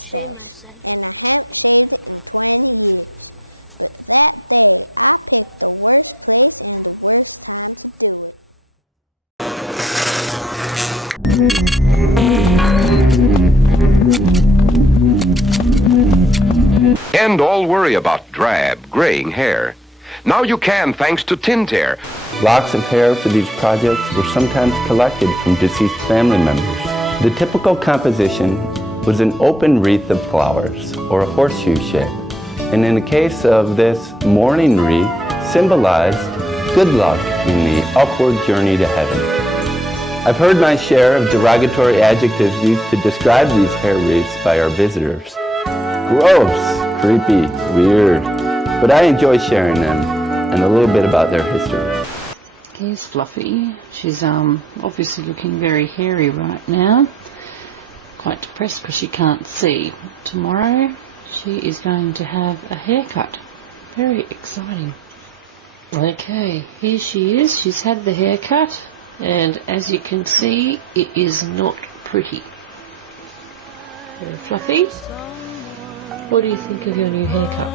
shave myself. End all worry about drab, graying hair. Now you can thanks to Tint Hair. Locks of hair for these projects were sometimes collected from deceased family members. The typical composition was an open wreath of flowers or a horseshoe shape. And in the case of this mourning wreath, symbolized good luck in the upward journey to heaven. I've heard my share of derogatory adjectives used to describe these hair wreaths by our visitors. Gross, creepy, weird. But I enjoy sharing them and a little bit about their history. Here's Fluffy. She's obviously looking very hairy right now. Quite depressed because she can't see. Tomorrow she is going to have a haircut. Very exciting. Okay, here she is. She's had the haircut, and as you can see, it is not pretty. Fluffy, what do you think of your new haircut?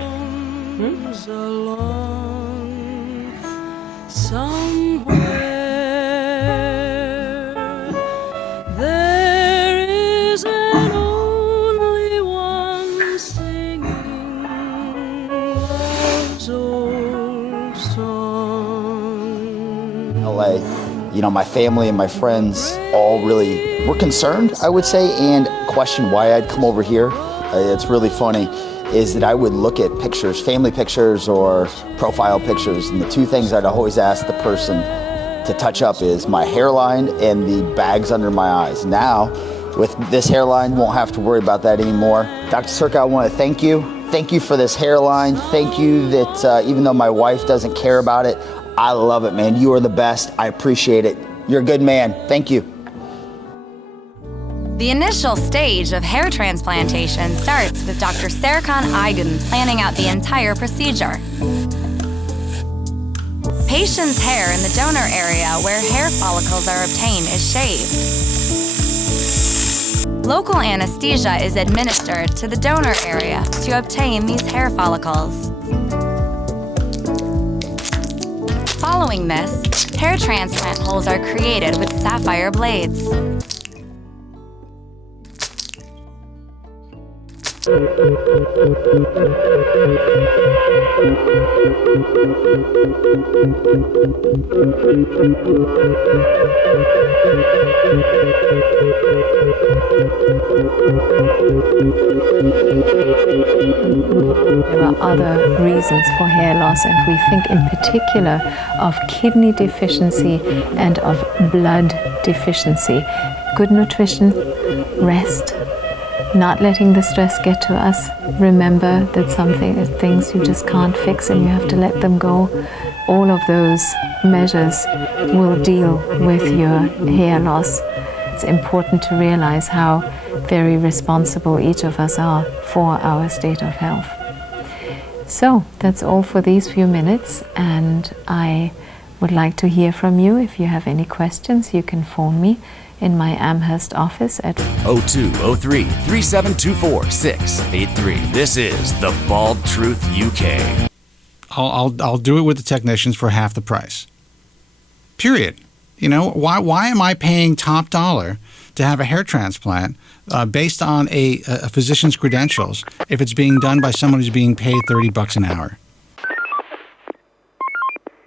There is an only one singing love's old song. LA, you know, my family and my friends all really were concerned, I would say, and questioned why I'd come over here. It's really funny is that I would look at pictures, family pictures or profile pictures, and the two things I'd always ask the person to touch up is my hairline and the bags under my eyes. Now, with this hairline, won't have to worry about that anymore. Dr. Circa, I want to thank you. Thank you for this hairline. Thank you that even though my wife doesn't care about it, I love it, man. You are the best. I appreciate it. You're a good man. Thank you. The initial stage of hair transplantation starts with Dr. Serkan Aygün planning out the entire procedure. Patient's hair in the donor area where hair follicles are obtained is shaved. Local anesthesia is administered to the donor area to obtain these hair follicles. Following this, hair transplant holes are created with sapphire blades. There are other reasons for hair loss, and we think in particular of kidney deficiency and of blood deficiency. Good nutrition, rest, not letting the stress get to us. Remember that things you just can't fix and you have to let them go. All of those measures will deal with your hair loss. It's important to realize how very responsible each of us are for our state of health. So that's all for these few minutes, and I would like to hear from you. If you have any questions, you can phone me in my Amherst office at 0203-3724-683. This is The Bald Truth UK. I'll do it with the technicians for half the price. Period. You know, why am I paying top dollar to have a hair transplant based on a physician's credentials if it's being done by someone who's being paid $30 an hour?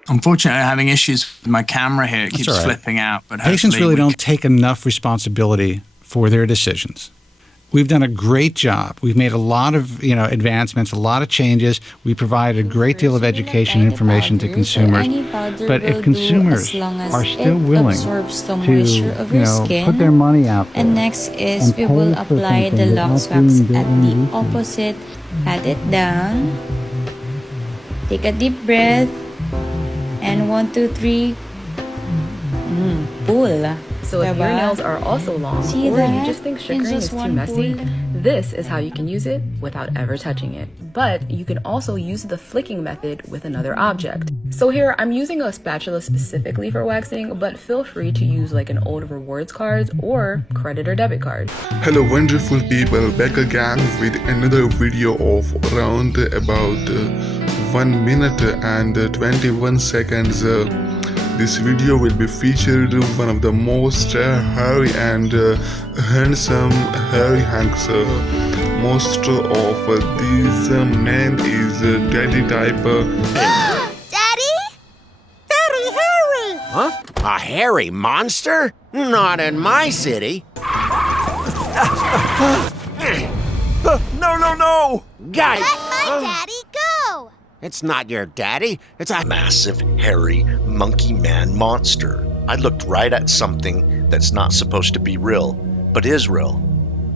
Unfortunately, I'm having issues with my camera here. It keeps flipping out. But patients really don't take enough responsibility for their decisions. We've done a great job. We've made a lot of advancements, a lot of changes. We provide a great deal of education and information to consumers. But if consumers are still willing to put their money out there, and next is we will apply the Lux Wax at the opposite. Pat it down. Take a deep breath. And 1, 2, 3. Pull. So if your nails are also long, See or that? you just think It's sugaring just is too one messy, pull. this is how you can use it without ever touching it. But you can also use the flicking method with another object. So here, I'm using a spatula specifically for waxing, but feel free to use like an old rewards card or credit or debit card. Hello wonderful people, back again with another video of around about 1 minute and 21 seconds. This video will be featured one of the most hairy and handsome hairy hanks. Most of these men is daddy type. Daddy? Very hairy! Huh? A hairy monster? Not in my city. No! Guys! Let my daddy go! It's not your daddy. It's a massive, hairy, monkey man monster. I looked right at something that's not supposed to be real, but is real.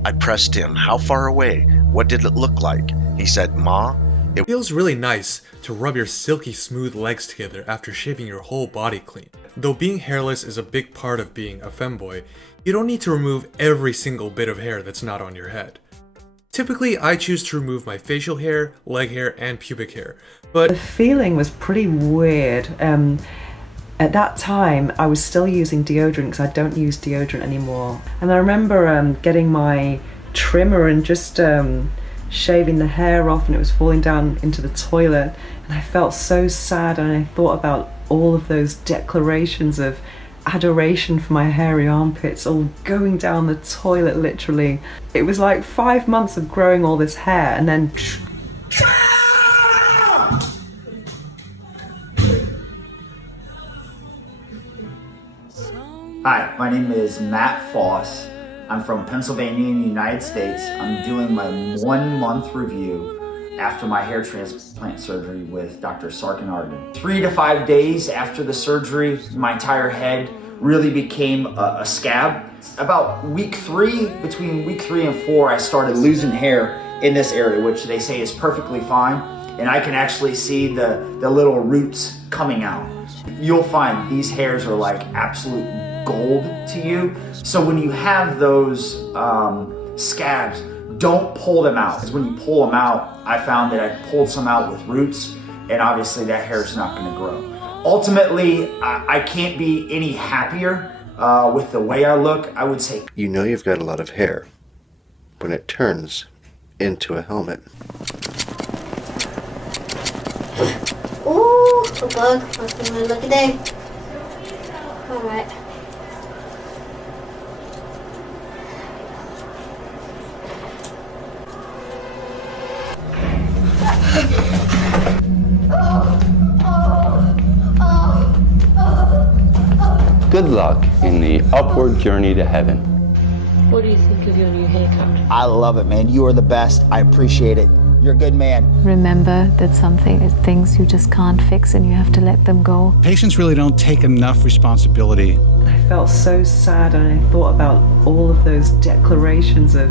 I pressed him. How far away? What did it look like? He said, Ma, it feels really nice to rub your silky smooth legs together after shaving your whole body clean. Though being hairless is a big part of being a femboy, you don't need to remove every single bit of hair that's not on your head. Typically, I choose to remove my facial hair, leg hair, and pubic hair, but the feeling was pretty weird. At that time, I was still using deodorant because I don't use deodorant anymore. And I remember getting my trimmer and just shaving the hair off, and it was falling down into the toilet. And I felt so sad, and I thought about all of those declarations of adoration for my hairy armpits all going down the toilet, literally. It was like 5 months of growing all this hair, and then Hi, my name is Matt Foss. I'm from Pennsylvania in the United States. I'm doing my 1 month review after my hair transplant surgery with Dr. Sarkin Arden. 3 to 5 days after the surgery, my entire head really became a scab. About week 3, between week 3 and 4, I started losing hair in this area, which they say is perfectly fine. And I can actually see the little roots coming out. You'll find these hairs are like absolute gold to you. So when you have those scabs, don't pull them out. Because when you pull them out, I found that I pulled some out with roots, and obviously that hair is not going to grow. Ultimately, I can't be any happier with the way I look. I would say, you know you've got a lot of hair when it turns into a helmet. Ooh, a bug. What's going to look at that? Alright. Good luck in the upward journey to heaven. What do you think of your new haircut? I love it, man. You are the best. I appreciate it. You're a good man. Remember that things you just can't fix and you have to let them go. Patients really don't take enough responsibility. I felt so sad, and I thought about all of those declarations of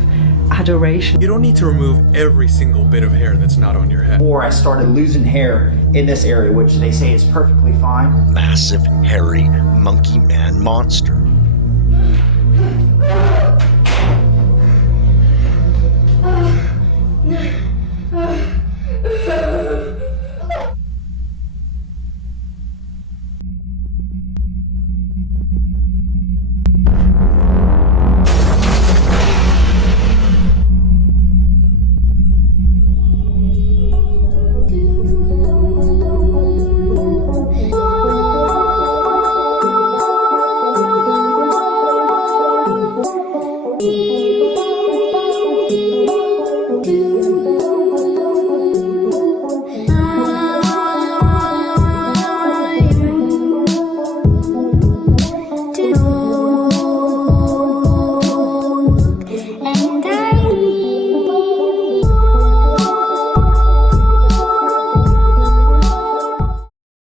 adoration. You don't need to remove every single bit of hair that's not on your head. Or I started losing hair in this area, which they say is perfectly fine. Massive, hairy, monkey man monster.